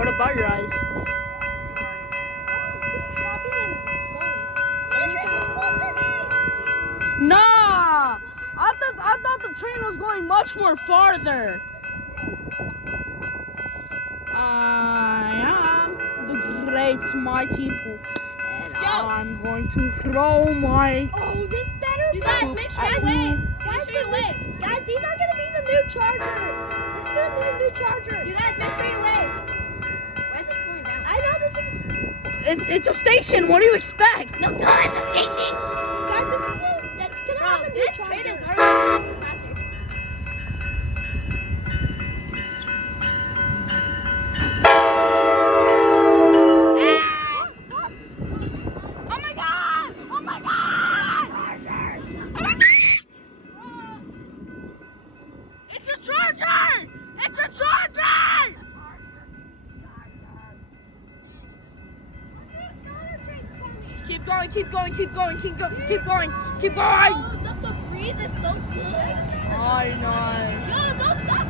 What about your eyes? Nah! I thought the train was going much more farther. I am the great mighty Pooh, and I'm going to throw my. Oh, this better. You guys, make sure you wave. Make sure you wave. Guys, these are gonna be the new Chargers. This is gonna be the new Chargers. You guys, make sure you wave. Why is it slowing down? I know this is. It's a station. What do you expect? No, it's a station. Guys, that's gonna have a new This Chargers. train is already classics. It's a charger! It's a charger! Keep going, keep going, keep going, keep going, keep going, keep going! Oh, the Febreze is so good. I know. Yo, don't stop